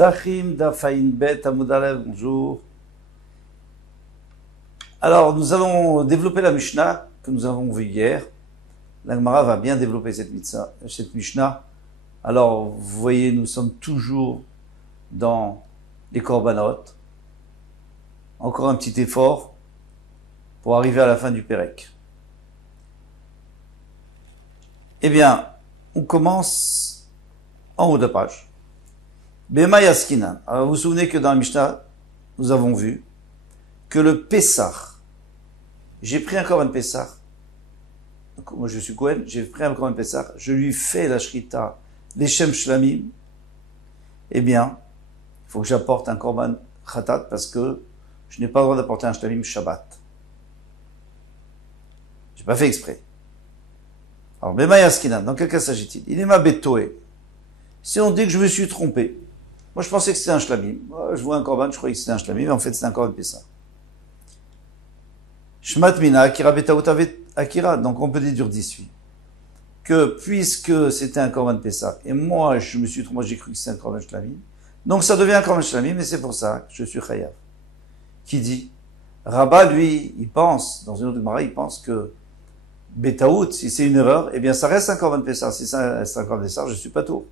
Dachim Dafain Bet Amudalev, bonjour. Alors, nous allons développer la Mishnah que nous avons vue hier. La Gemara va bien développer cette Mishnah. Alors, vous voyez, nous sommes toujours dans les Korbanot. Encore un petit effort pour arriver à la fin du Pérec. Eh bien, on commence en haut de la page. Bema Yaskinan. Alors, vous vous souvenez que dans la Mishnah, nous avons vu que le Pessah, j'ai pris un Korban Pessah, donc moi je suis Kohen, j'ai pris un Korban Pessah, je lui fais la Shrita, les Shem Shlamim, eh bien, il faut que j'apporte un Korban Khatat parce que je n'ai pas le droit d'apporter un Shlamim Shabbat. J'ai pas fait exprès. Alors, Bema Yaskinan, dans quel cas s'agit-il? Il est ma betoé. Si on dit que je me suis trompé, moi je pensais que c'était un Shlamim, je vois un Korban, je croyais que c'était un Shlamim, mais en fait c'est un Korban Pessah. Shmat Mina, Akira Betaout Akira, donc on peut déduire d'ici que puisque c'était un Korban Pessah, et moi je me suis trompé, moi j'ai cru que c'était un Korban Shlamim, donc ça devient un Korban Shlamim, et c'est pour ça que je suis Chayav. Qui dit, Rabat lui, il pense, dans une autre Gemara, il pense que Betaout, si c'est une erreur, eh bien ça reste un Korban Pessah, si ça reste un Korban Pessah, je suis pas tout.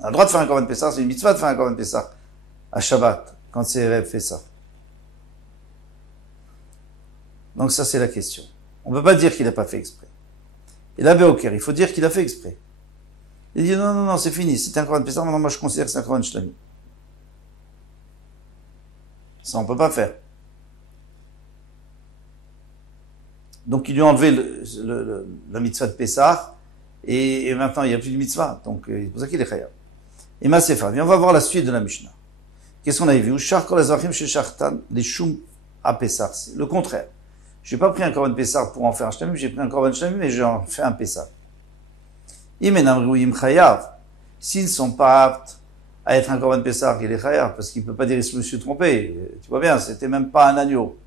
On a le droit de faire un Korban Pessah, c'est une mitzvah de faire un Korban Pessah à Shabbat, quand c'est Erev fait ça. Donc ça c'est la question. On ne peut pas dire qu'il n'a pas fait exprès. Et là, Beoker, il faut dire qu'il a fait exprès. Il dit non, c'est fini, c'était un Korban Pessah, maintenant moi je considère que c'est un Korban Shlami. Ça on peut pas faire. Donc il lui a enlevé la mitzvah de Pessah, et maintenant il n'y a plus de mitzvah, donc c'est pour ça qu'il est chayav. Et Masefa, on va voir la suite de la Mishnah. Qu'est-ce qu'on avait vu? Les choum à Pessah, c'est le contraire. J'ai pas pris un Korban Pessah pour en faire un Shlamim, j'ai pris un Korban Shlamim et j'en fais un Pessah. S'ils ne sont pas aptes à être un Korban Pessah, il est chayav, parce qu'il peut pas dire je me suis trompé. Tu vois bien, c'était même pas un agneau.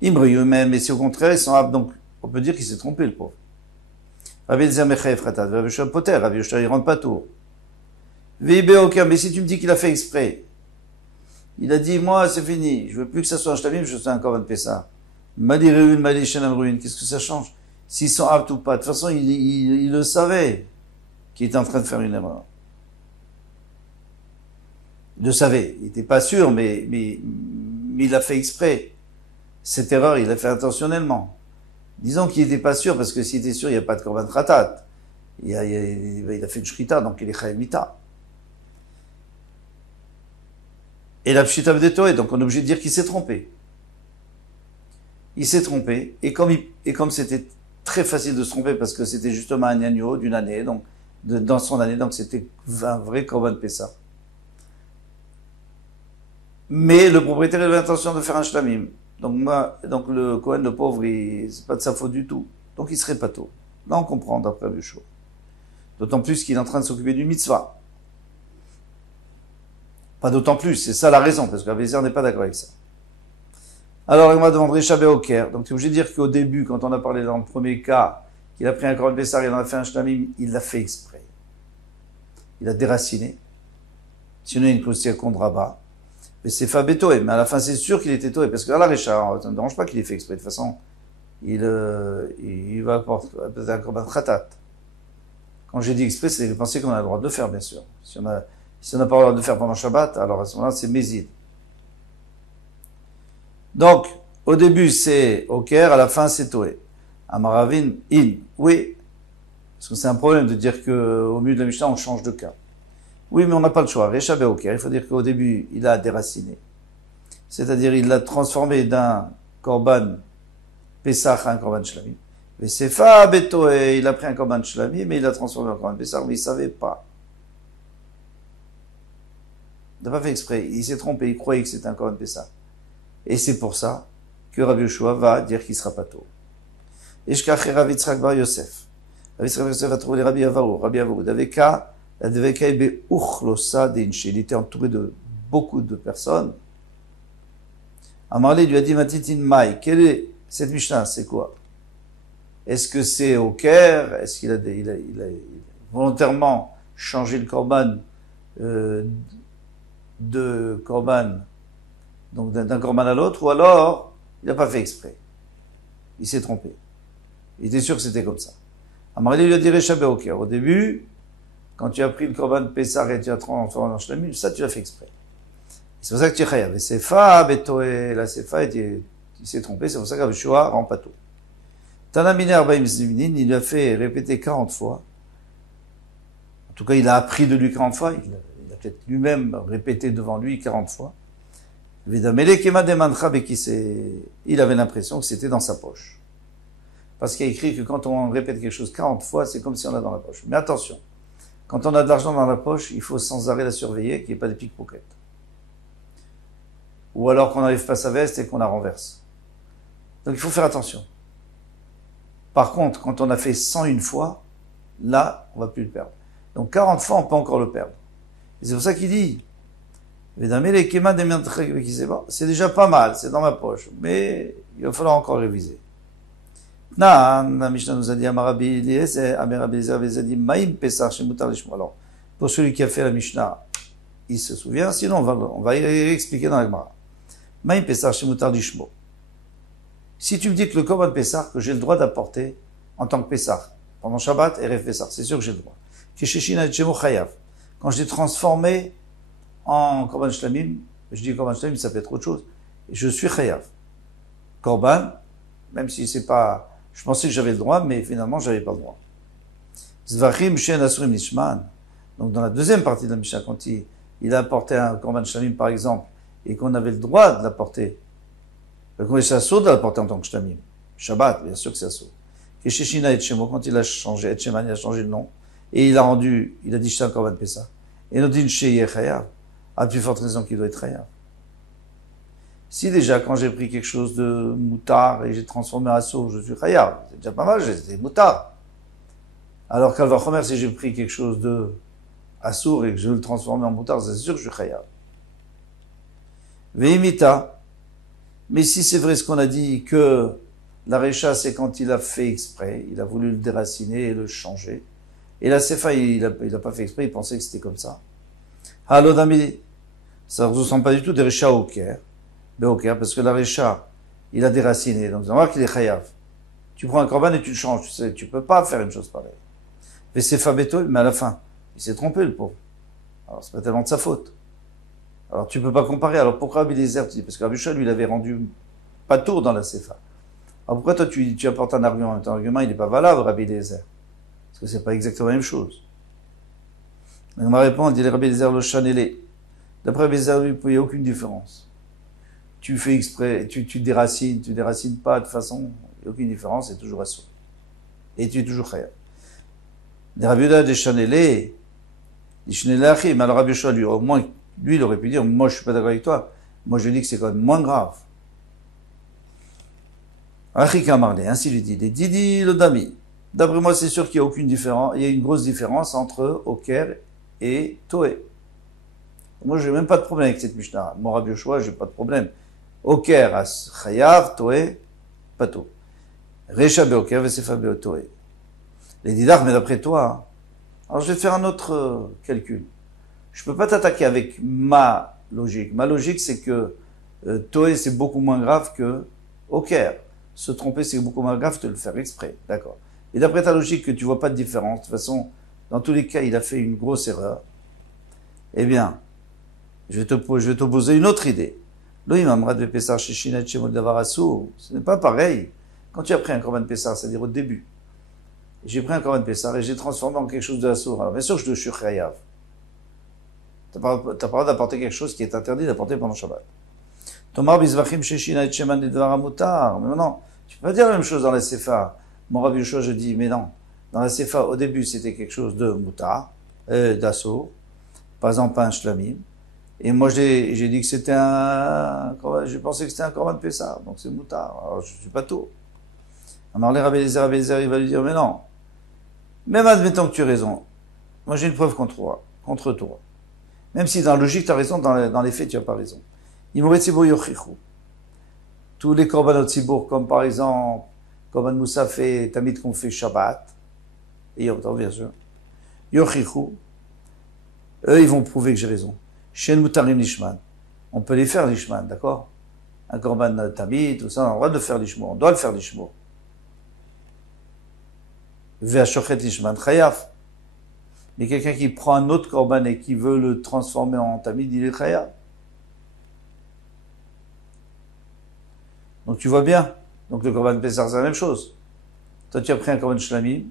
Mais si au contraire, ils sont aptes, donc on peut dire qu'il s'est trompé, le pauvre. Rabbi Eliezer Mechayev Khatat, Rabbi Yoshua Poter, Rabbi Yoshua il rentre pas tour. Mais si tu me dis qu'il a fait exprès, il a dit, moi, c'est fini, je veux plus que ça soit un Shlamim, je veux un Korban Pessah. Mali Reun, Mali Shanam Reun, qu'est-ce que ça change? S'ils sont aptes ou pas. De toute façon, il le savait qu'il était en train de faire une erreur. Il le savait. Il n'était pas sûr, mais il a fait exprès. Cette erreur, il l'a fait intentionnellement. Disons qu'il n'était pas sûr, parce que s'il était sûr, il n'y a pas de Korban Khatat. Il a fait une Shrita, donc il est Chayav Mita. Et la Pshita B'detoé, donc on est obligé de dire qu'il s'est trompé. Il s'est trompé, et comme c'était très facile de se tromper, parce que c'était justement un agneau d'une année, donc, dans son année, donc c'était un vrai Korban Pessah. Mais le propriétaire avait l'intention de faire un Shlamim. Donc le Kohen, le pauvre, c'est pas de sa faute du tout. Donc il serait pas tôt. Là on comprend d'après le show. D'autant plus qu'il est en train de s'occuper du mitzvah. Pas d'autant plus, c'est ça la raison, parce que Rabbi Eliezer n'est pas d'accord avec ça. Alors, on va demander Shabbat Oker. Donc, c'est obligé de dire qu'au début, quand on a parlé dans le premier cas, qu'il a pris un Korban Pessah, il en a fait un Shlamim, il l'a fait exprès. Il a déraciné. Sinon, il y a une considère contre Rabat. Mais c'est Fabetoé. Mais à la fin, c'est sûr qu'il était Toé. Parce que là, la Récha, ça ne dérange pas qu'il ait fait exprès. De toute façon, il va apporter un Korban Khatat. Quand j'ai dit exprès, c'est penser qu'on a le droit de le faire, bien sûr. Si on n'a pas le droit de le faire pendant Shabbat, alors à ce moment-là, c'est Mézid. Donc, au début, c'est Oker, à la fin, c'est Toé. Amaravin, In. Oui. Parce que c'est un problème de dire qu'au milieu de la Mishnah, on change de cas. Oui, mais on n'a pas le choix. Réchabé Oker. Il faut dire qu'au début, il a déraciné. C'est-à-dire, il l'a transformé d'un Korban Pessah à un Korban Shlamim. Mais c'est Fabetoé. Il a pris un Korban Shlamim, mais il l'a transformé en Korban Pessah, mais il savait pas. Il n'a pas fait exprès. Il s'est trompé. Il croyait que c'était un Korban Pessah. Et c'est pour ça que Rabbi Yoshua va dire qu'il sera pas tôt. Et Rabbi Yitzchak bar Yosef. Rabbi Yitzchak bar Yosef a trouvé les Rabbi Avaou. Daveka, la Daveka ebe uchlosa d'inche. Il était entouré de beaucoup de personnes. Amarlé lui a dit, Matitin Mai, quelle est cette Mishnah? C'est quoi? Est-ce que c'est au Caire? Est-ce qu'il a volontairement changé le Korban euh, de korban, donc d'un korban à l'autre, ou alors il n'a pas fait exprès. Il s'est trompé. Il était sûr que c'était comme ça. Amarli lui a dit Recha Beoker. Au début, quand tu as pris le korban de Pessah et tu as transformé en shlamim, ça tu l'as fait exprès. C'est pour ça que tu es chayav. Et Sefa, Betoé, la Sefa, il s'est trompé. C'est pour ça qu'Avishua rend pas tout. Tanamine Arbaim Ziminin, il lui a fait répéter 40 fois. En tout cas, il a appris de lui 40 fois. Il a peut-être lui-même répété devant lui 40 fois. Il avait l'impression que c'était dans sa poche. Parce qu'il y a écrit que quand on répète quelque chose 40 fois, c'est comme si on l'a dans la poche. Mais attention, quand on a de l'argent dans la poche, il faut sans arrêt la surveiller, qu'il n'y ait pas de pickpocket. Ou alors qu'on n'enlève pas sa veste et qu'on la renverse. Donc il faut faire attention. Par contre, quand on a fait 101 fois, là, on ne va plus le perdre. Donc 40 fois, on peut encore le perdre. Et c'est pour ça qu'il dit, c'est déjà pas mal, c'est dans ma poche, mais il va falloir encore réviser. La Mishnah nous a dit, alors, pour celui qui a fait la Mishnah, il se souvient, sinon on va y expliquer dans la Gemara. Maïm Pesach Shemutar Lishmo. Si tu me dis que le Korban Pessah, que j'ai le droit d'apporter en tant que Pessah, pendant Shabbat et Rev Pessah, c'est sûr que j'ai le droit. Quand je l'ai transformé en Korban Shlamim, je dis Korban Shlamim, ça peut être autre chose, et je suis Chayav. Korban, même si c'est pas, je pensais que j'avais le droit, mais finalement j'avais pas le droit. Zvachim Shen Asurim Nishman. Donc dans la deuxième partie de la Mishnah, quand il a apporté un Korban Shlamim par exemple, et qu'on avait le droit de l'apporter, qu'on est assourd de l'apporter en tant que Shlamim. Shabbat, bien sûr que c'est assourd. Kesheshina Etchemo, quand il a changé, Etcheman, il a changé le nom, et il a dit c'est un Korban Pessah. Et nous dit Sheye Chayav, à plus forte raison qu'il doit être Chayav. Si déjà, quand j'ai pris quelque chose de moutard et j'ai transformé en assourd, je suis Chayav, c'est déjà pas mal, j'étais moutard. Alors qu'Alva Chomer, si j'ai pris quelque chose de assourd et que je veux le transformer en moutard, c'est sûr que je suis Chayav. Veimita. Mais si c'est vrai ce qu'on a dit, que la Recha, c'est quand il a fait exprès, il a voulu le déraciner et le changer. Et la Sefa, il a pas fait exprès, il pensait que c'était comme ça. Halodami, ça ne ressemble pas du tout des Recha au Caire. Parce que la Recha, il a déraciné. Donc, on va voir qu'il est Chayav. Tu prends un korban et tu le changes. Tu sais, tu peux pas faire une chose pareille. Mais Sefa Beto, mais à la fin, il s'est trompé, le pauvre. Alors, c'est pas tellement de sa faute. Alors, tu peux pas comparer. Alors, pourquoi Rabbi Eliezer, tu dis, parce que Rabbi Shua, lui, il avait rendu pas tour dans la Sefa. Alors, pourquoi toi, tu apportes un argument? Ton argument, il n'est pas valable, Rabbi Eliezer. Parce que c'est pas exactement la même chose. Donc, ma réponse, dit Rabbi Eliezer, le chanelé. D'après Rabbi Eliezer, il n'y a aucune différence. Tu fais exprès, tu déracines pas, de toute façon, il n'y a aucune différence, c'est toujours assaut. Et tu es toujours khayab. Les Rabbi Eliezer, des chanelé, mais alors Rabbi Shua, lui, au moins, lui, il aurait pu dire, moi, je suis pas d'accord avec toi. Moi, je dis que c'est quand même moins grave. Achika Marley, ainsi lui dit, les Didi Lodami. D'après moi, c'est sûr qu'il n'y a aucune différence, il y a une grosse différence entre Oker et Toé. Moi, j'ai même pas de problème avec cette Mishnah. Mon Rabbi Yoshua, j'ai pas de problème. Oker à Chayav, Toé, Pato. Recha Beoker, Vesefa Beotoé. Les Didar, mais d'après toi, alors je vais te faire un autre calcul. Je peux pas t'attaquer avec ma logique. Ma logique, c'est que Toé, c'est beaucoup moins grave que Oker. Se tromper, c'est beaucoup moins grave que de le faire exprès. D'accord. Et d'après ta logique, que tu vois pas de différence, de toute façon, dans tous les cas, il a fait une grosse erreur. Eh bien, je vais t'opposer une autre idée. Ce n'est pas pareil. Quand tu as pris un korban Pessah, c'est-à-dire au début, j'ai pris un korban Pessah et j'ai transformé en quelque chose de assour. Alors, bien sûr, je suis chayav. T'as pas le droit d'apporter quelque chose qui est interdit d'apporter pendant Shabbat. Tomar bizvachim sheshina et sheman lidvar amutar. Mais non, tu peux pas dire la même chose dans la Sefa. Mon Rabbi Yoshua, je dis, mais non. Dans la Sefa, au début, c'était quelque chose de mutar, d'assaut. Par exemple, pas un shlamim. Et moi, j'ai dit que c'était je pensais que c'était un korban Pessah. Donc c'est mutar. Alors, je suis pas tout. Alors, les Rabbi Eliezer, il va lui dire, mais non. Même admettons que tu as raison. Moi, j'ai une preuve contre toi. Même si dans la logique, tu as raison, dans les faits, tu n'as pas raison. Tous les korbanot tzibour, comme par exemple, korban moussaf et tamid qu'on fait Shabbat, et Yom Tov, bien sûr, yochichu, Eux, ils vont prouver que j'ai raison. Shen Mutarim Lishman. On peut les faire Lishman, d'accord? Un Korban Tamid, tout ça, on a le droit de le faire Lishmo. On doit le faire Lishmo. Ve'ashochet Lishman Chayav. Mais quelqu'un qui prend un autre Korban et qui veut le transformer en Tamid, il est Chayav. Donc tu vois bien. Donc le Korban Pessah, c'est la même chose. Toi, tu as pris un Korban Shlamim,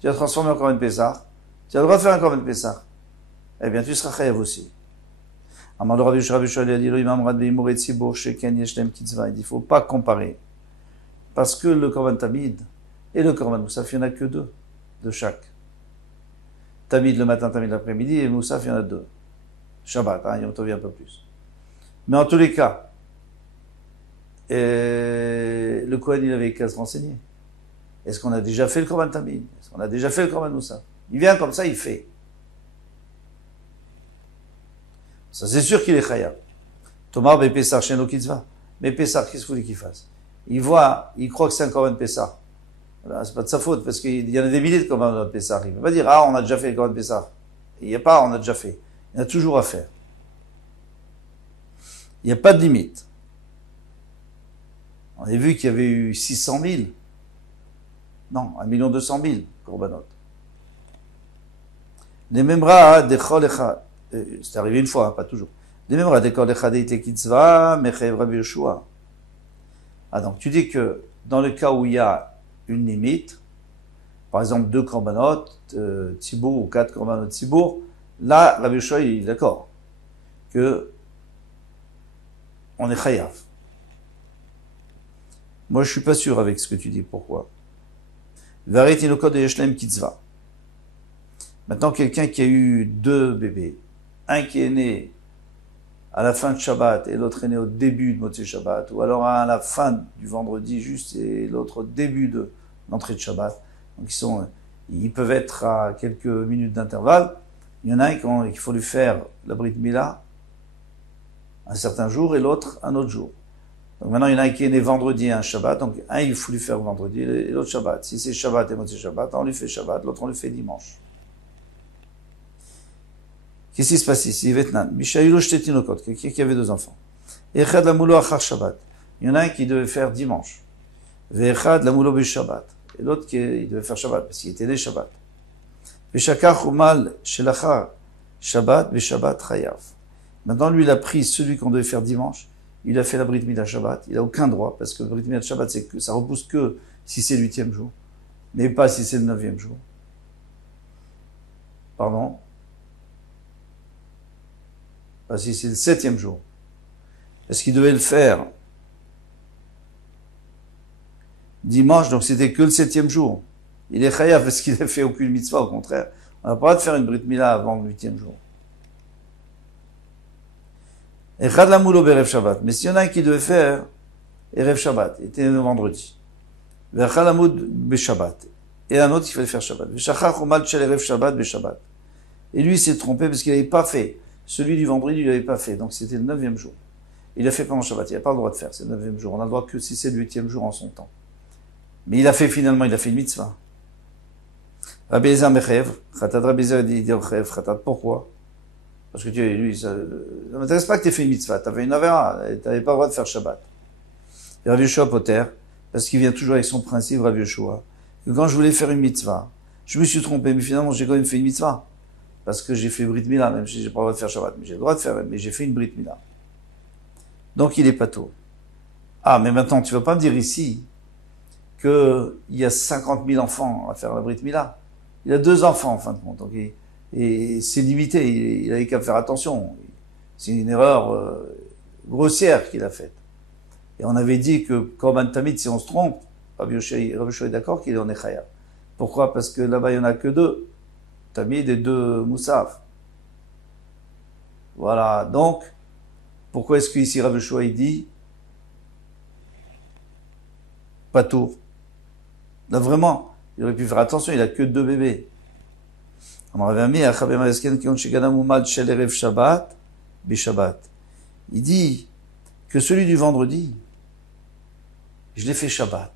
tu as transformé en Korban Pessah, tu as le droit de faire un Korban Pessah. Eh bien, tu seras Chayav aussi. Il ne faut pas comparer. Parce que le Korban Tamid et le Korban Moussaf, il n'y en a que deux de chaque. Tamid le matin, Tamid l'après-midi, et Moussaf, il y en a deux. Shabbat, Yom Tov, un peu plus. Mais en tous les cas, le Kohen, il avait qu'à se renseigner. Est-ce qu'on a déjà fait le Korban Tamid? Est-ce qu'on a déjà fait le Korban Moussaf? Il vient comme ça, il fait. Ça, c'est sûr qu'il est Chayav. Thomas, mais Pessah, chez nos Kitzvah. Mais Pessah, qu'est-ce que vous voulez qu'il fasse? Il croit que c'est un Korban Pessah. C'est pas de sa faute, parce qu'il y en a des milliers de Korban Pessah. Il ne peut pas dire, on a déjà fait le Korban Pessah. Il n'y a pas, on a déjà fait. Il y en a toujours à faire. Il n'y a pas de limite. On a vu qu'il y avait eu 600 000. Non, 1 200 000 Korbanot. Les Memra de Chol Echad. C'est arrivé une fois, pas toujours. Les Memra de Chol Echad et Kitzvah, Mechayev Rabbi Yoshua. Donc tu dis que dans le cas où il y a une limite, par exemple 2 Korbanot, Tzibour ou 4 Korbanot Tzibour, là, Rabbi Yoshua, il est d'accord que on est Chayav. Moi, je suis pas sûr avec ce que tu dis. Pourquoi? Varit inokot de Yeshlem Kitzvah. Maintenant, quelqu'un qui a eu 2 bébés, un qui est né à la fin de Shabbat et l'autre est né au début de Motzei Shabbat, ou alors à la fin du vendredi juste et l'autre au début de l'entrée de Shabbat. Donc ils peuvent être à quelques minutes d'intervalle. Il y en a un qu'il faut lui faire la Brit Mila un certain jour et l'autre un autre jour. Donc maintenant, il y en a un qui est né vendredi et un Shabbat. Donc un, il faut lui faire vendredi et l'autre Shabbat. Si c'est Shabbat et Motzei Shabbat, on lui fait Shabbat, l'autre on lui fait dimanche. Qu'est-ce qui se passe ici? Vietnam. Mishaïlo Shtetinokot, quelqu'un qui avait 2 enfants. Echad la moulo achar Shabbat. Il y en a un qui devait faire dimanche. Ve'echad la moulo Shabbat. Et l'autre il devait faire Shabbat, parce qu'il était né Shabbat. Ve'shakar umal shelachar Shabbat, ve'Shabbat chayav. Maintenant, lui, il a pris celui qu'on devait faire dimanche. Il a fait la Brit Mila Shabbat. Il a aucun droit, parce que la Brit Mila Shabbat, c'est que ça repousse que si c'est le 8e jour. Mais pas si c'est le 9e jour. Pardon? Pas si c'est le 7e jour. Parce qu'il devait le faire dimanche, donc c'était que le 7e jour. Il est chayav parce qu'il n'a fait aucune mitzvah, au contraire. On n'a pas le droit de faire une Brit Mila avant le 8e jour. Echad la moulo berev Shabbat. Mais s'il y en a un qui devait faire Erev Shabbat, il était le vendredi. Vechad la moud be Shabbat. Et un autre qui fallait faire Shabbat. Veshachach umal shel Erev Shabbat be Shabbat. Et lui, il s'est trompé parce qu'il n'avait pas fait. Celui du vendredi, il n'avait pas fait. Donc c'était le 9e jour. Il a fait pendant Shabbat. Il n'a pas le droit de faire. C'est le 9e jour. On a le droit que si c'est le 8e jour en son temps. Mais il a fait finalement, il a fait une mitzvah. Rabbi Eliezer Mechev. Khatat Rabbi Eliezer dit Mechev. Khatat. Pourquoi? Parce que lui, ça ne m'intéresse pas que tu aies fait une mitzvah. Tu avais une avera. Tu n'avais pas le droit de faire Shabbat. Et Rabbi Yoshua Poter, parce qu'il vient toujours avec son principe, Rabbi Yoshua, que quand je voulais faire une mitzvah, je me suis trompé, mais finalement, j'ai quand même fait une mitzvah. Parce que j'ai fait Brit Mila, même si j'ai pas le droit de faire Shabbat. Mais j'ai le droit de faire, mais j'ai fait une Brit Mila. Donc, il est pato. Mais maintenant, tu vas pas me dire ici qu'il y a 50 000 enfants à faire la Brit Mila. Il a 2 enfants, en fin de compte. Donc, et c'est limité. Il avait qu'à faire attention. C'est une erreur grossière qu'il a faite. Et on avait dit que Korban Tamid, si on se trompe, Rabbi Yoshua est d'accord qu'il en est chayav. Pourquoi? Parce que là-bas, il n'y en a que 2. Tamid et 2 Moussaf. Voilà. Donc, pourquoi est-ce qu'ici Rabbi Yoshua il dit pas tour? Là, vraiment, il aurait pu faire attention, il a que 2 bébés. On avait mis à Chabema Esken qui ont Shiganam Umad Shel Erev Shabbat, Bishabbat. Il dit que celui du vendredi, je l'ai fait Shabbat.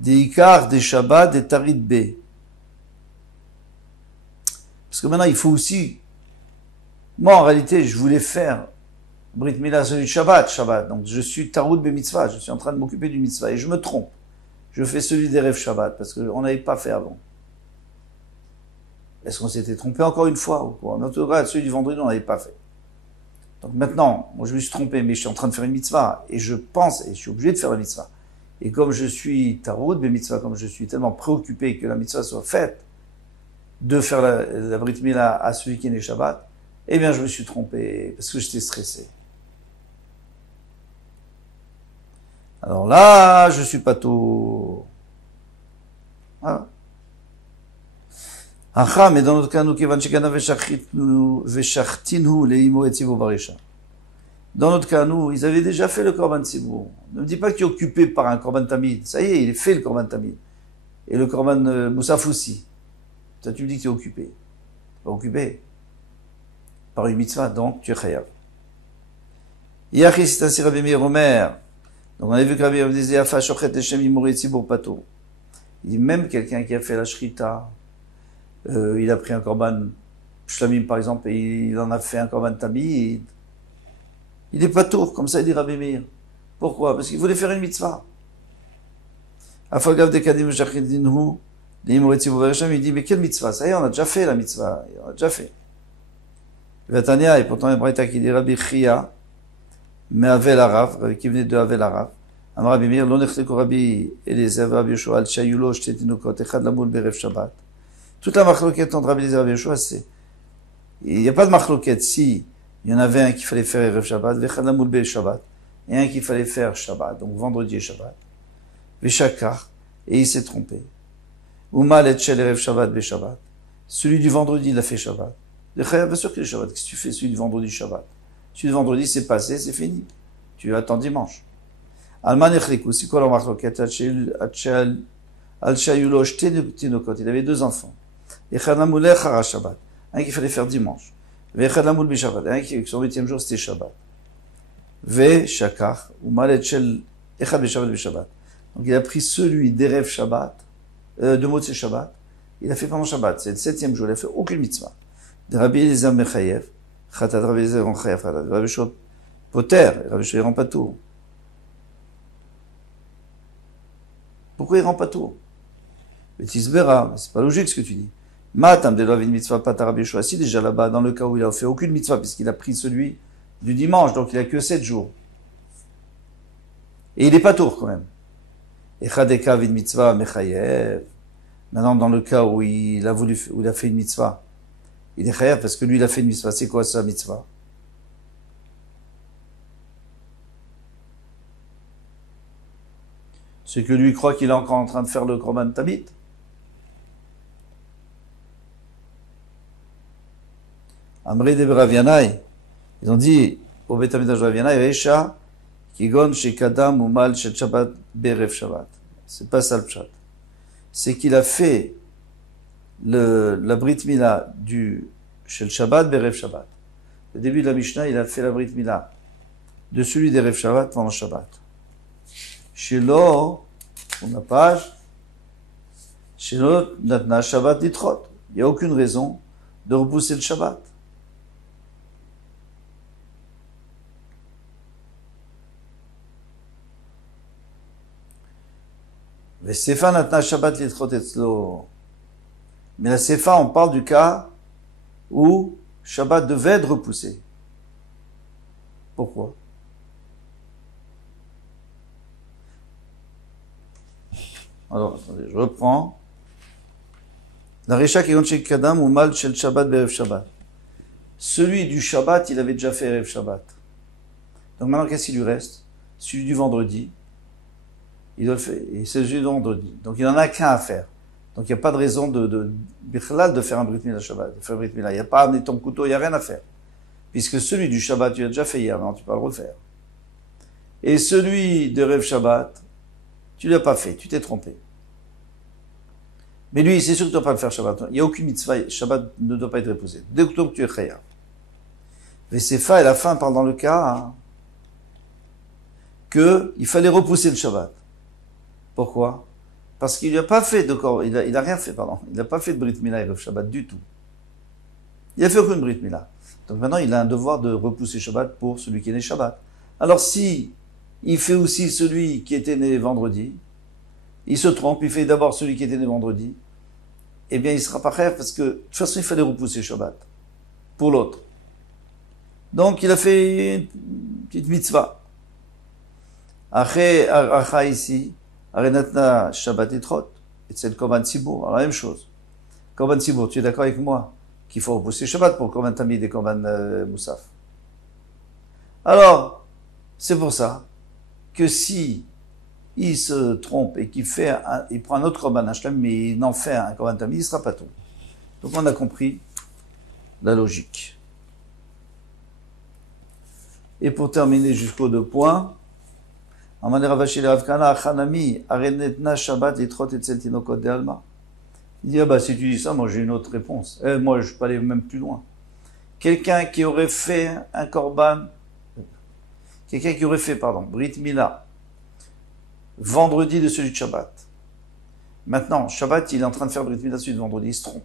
des Ikar, des Shabbat, des Tarid B. Parce que maintenant, il faut aussi... Moi, en réalité, je voulais faire Brit Mila, celui de Shabbat. Donc, je suis Taroud Be Mitzvah. Je suis en train de m'occuper du Mitzvah. Et je me trompe. Je fais celui des rêves Shabbat. Parce qu'on n'avait pas fait avant. Est-ce qu'on s'était trompé encore une fois ou quoi? En tout cas, celui du vendredi, on n'avait pas fait. Donc maintenant, moi je me suis trompé, mais je suis en train de faire une mitzvah, et je pense, et je suis obligé de faire la mitzvah. Et comme je suis taroud, mais mitzvah, comme je suis tellement préoccupé que la mitzvah soit faite, de faire la Brit Mila à celui qui est né Shabbat, eh bien je me suis trompé, parce que j'étais stressé. Alors là, je suis pas tout. Voilà. Acha, mais dans notre cas, nous, Kevan Shekana Veshachtinu Leimo Etzivo Barisha. Dans notre cas, nous, ils avaient déjà fait le Korban Tzibour. Ne me dis pas que tu es occupé par un Korban Tamid. Ça y est, il est fait le Korban Tamid. Et le Korban Moussaf aussi. Toi, tu me dis que tu es occupé. Pas occupé. Par une mitzvah, donc tu es chayav. Yachis Tassi Rabbi Meir Omer. Donc on avait vu que Rabbi Meir disait Afa Shochet Eshem Imori Tzibour Pato. Il dit même quelqu'un qui a fait la Shrita, il a pris un Korban Shlamim par exemple, et il en a fait un Korban Tamid. Il est pas tour, comme ça il dit Rabbi Meir. Pourquoi? Parce qu'il voulait faire une mitzvah. Afagav de Kadim Shachidinhu, il dit, mais quelle mitzvah? Ça y est, on a déjà fait la mitzvah. On a déjà fait. Vatania, et pourtant, il y a un braïta qui dit Rabbi Chia, mais Avel Arav, qui venait de Avel Arav. Amar Rabbi Meir, l'onechleku Rabbi Eliezer, Rabbi Yoshua, al Shayulo, Shtetinokot, Echad Lamoul, Berev Shabbat. Toute la machloquette entre Rabbi Eliezer et Rabbi Yoshua, c'est, il n'y a pas de machloquette si il y en avait un qu'il fallait faire Erev Shabbat, Vechad Lamoul, Berev Shabbat, et un qu'il fallait faire Shabbat, donc vendredi et Shabbat. Veshakar, et il s'est trompé. Umal et Shel Erev Shabbat, Be Shabbat. Celui du vendredi, il a fait Shabbat. Bien sûr qu'il est Shabbat. Qu'est-ce que tu fais, celui du vendredi, Shabbat? Celui du vendredi, c'est passé, c'est fini. Tu attends dimanche. Alman Echliku, c'est quoi la marloquette? Al-Shayulo, Tinokot. Il avait deux enfants. Echadamul Echara Shabbat. Un qu'il fallait faire dimanche. Vechadamul Be Shabbat. Un qui, son 8e jour, c'était Shabbat. Ve Shakar. Umal et Shel Echad Be Shabbat, Be Shabbat. Donc il a pris celui d'Erev Shabbat, de Motzei Shabbat. Il a fait pendant Shabbat. C'est le 7e jour. Il a fait aucune mitzvah. De Rabbi Eliezer Mechayev, Khatat Rabbi Eliezer en Chayev, Rabbi Yoshua Poter, Rabbi Yoshua il rend pas tout. Pourquoi il rend pas tout? Mais Tisbera, c'est pas logique ce que tu dis. Matam de Lovin mitzvah Patar Rabbi Yoshua. Si déjà là-bas, dans le cas où il a fait aucune mitzvah, puisqu'il a pris celui du dimanche, donc il a que 7 jours. Et il est pas tour quand même. Echadeka vid mitzvah Mechayev. Maintenant, dans le cas où il a voulu, où il a fait une mitzvah, il est chayav parce que lui, il a fait une mitzvah. C'est quoi ça, mitzvah? C'est que lui croit qu'il est encore en train de faire le Korban Tamid. Amri de Beravianai, ils ont dit au Beit Hamikdash de Beravianai, Reisha, Kigon, Shekadam, Umal, Shet Shabbat, Berev Shabbat. C'est pas ça le pshat. C'est qu'il a fait la Brit Mila du Shel Shabbat, Berev Shabbat. Au début de la Mishnah, il a fait la Brit Mila de celui d'Erev Shabbat pendant Shabbat. Shelo, on la page, Shelo Natna Shabbat Litrot. Il n'y a aucune raison de repousser le Shabbat. Mais Sefa Natna Shabbat Litrot Etzlo. Mais la Sefa, on parle du cas où Shabbat devait être repoussé. Pourquoi? Alors, attendez, je reprends. La Recha qui chez Kadam ou Mal Shel Shabbat Berev Shabbat. Celui du Shabbat, il avait déjà fait Erev Shabbat. Donc maintenant, qu'est-ce qu'il lui reste? Celui du vendredi, il doit le faire. Et c'est celui du vendredi. Donc il n'en a qu'un à faire. Donc il n'y a pas de raison de faire un Brit Mila Shabbat, de faire Brit Mila. Il n'y a pas amené ton couteau, il n'y a rien à faire. Puisque celui du Shabbat, tu l'as déjà fait hier, non, tu peux le refaire. Et celui de Erev Shabbat, tu ne l'as pas fait, tu t'es trompé. Mais lui, c'est sûr que tu ne dois pas le faire Shabbat. Il n'y a aucune mitzvah, Shabbat ne doit pas être reposé. Dès que tu es chayav. Vesefa, et la fin parle dans le cas qu'il fallait repousser le Shabbat. Pourquoi? Parce qu'il n'a pas fait de corban, il a rien fait, pardon. Il n'a pas fait de Brit Mila Erev Shabbat du tout. Il a fait aucune Brit Mila. Donc maintenant, il a un devoir de repousser Shabbat pour celui qui est né Shabbat. Alors si il fait aussi celui qui était né vendredi, il se trompe, il fait d'abord celui qui était né vendredi, eh bien il sera pas khayaf parce que de toute façon il fallait repousser Shabbat pour l'autre. Donc il a fait une petite mitzvah. Après, Acha ici, Arenatna Shabbat et Trot, et c'est le Korban Tzibour, la même chose. Korban Tzibour, tu es d'accord avec moi qu'il faut repousser Shabbat pour Korban Tamid et Korban Moussaf. Alors, c'est pour ça que si il se trompe et qu'il fait il prend un autre Korban Hashlam, mais il en fait un Korban Tamid, il sera pas tout. Donc on a compris la logique. Et pour terminer jusqu'aux 2 points, il dit, ah bah si tu dis ça, moi j'ai une autre réponse. Moi je peux aller même plus loin. Quelqu'un qui aurait fait un korban, Brit Mila, vendredi de celui de Shabbat. Maintenant, Shabbat, il est en train de faire Brit Mila celui de vendredi, il se trompe.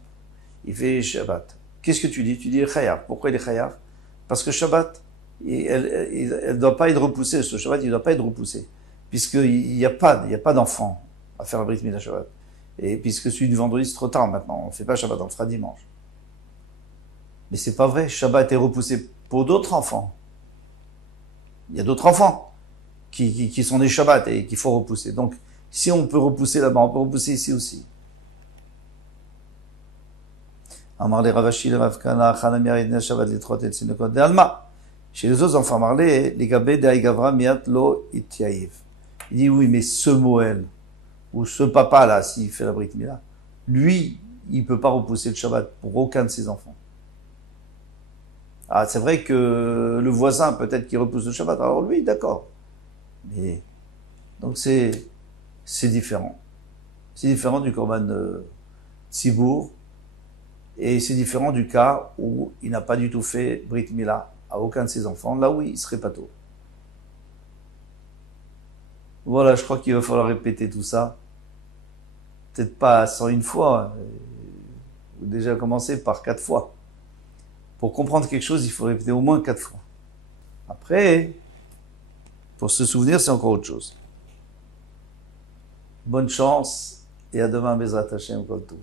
Il fait Shabbat. Qu'est-ce que tu dis? Tu dis Chayav. Pourquoi il est Chayav? Parce que Shabbat, elle doit pas être repoussée. Ce Shabbat, il doit pas être repoussé. Puisqu'il n'y a pas d'enfant à faire un Brit Mila Shabbat. Et puisque celui du vendredi, c'est trop tard maintenant. On ne fait pas Shabbat, on le fera dimanche. Mais c'est pas vrai. Shabbat est repoussé pour d'autres enfants. Il y a d'autres enfants qui sont des Shabbat et qu'il faut repousser. Donc, si on peut repousser là-bas, on peut repousser ici aussi. Amar le Ravashi, le Rav Kana, Chanami Aridne Shabbat Litrot et Tsinokot de Alma. Chez les autres enfants marlés, les Gabé de Aïgavra Miat Lo Ityaïv. Il dit oui, mais ce Moël, ou ce papa-là, s'il fait la Brit Mila, lui, il ne peut pas repousser le Shabbat pour aucun de ses enfants. Ah, c'est vrai que le voisin, peut-être qu'il repousse le Shabbat, alors lui, d'accord. Mais, donc c'est différent. C'est différent du Korban Tzibour, et c'est différent du cas où il n'a pas du tout fait Brit Mila à aucun de ses enfants, là où il serait pas tôt. Voilà, je crois qu'il va falloir répéter tout ça. Peut-être pas 101 fois, ou déjà commencer par 4 fois. Pour comprendre quelque chose, il faut répéter au moins 4 fois. Après, pour se souvenir, c'est encore autre chose. Bonne chance et à demain, Bezrat Hashem, Kol Tov.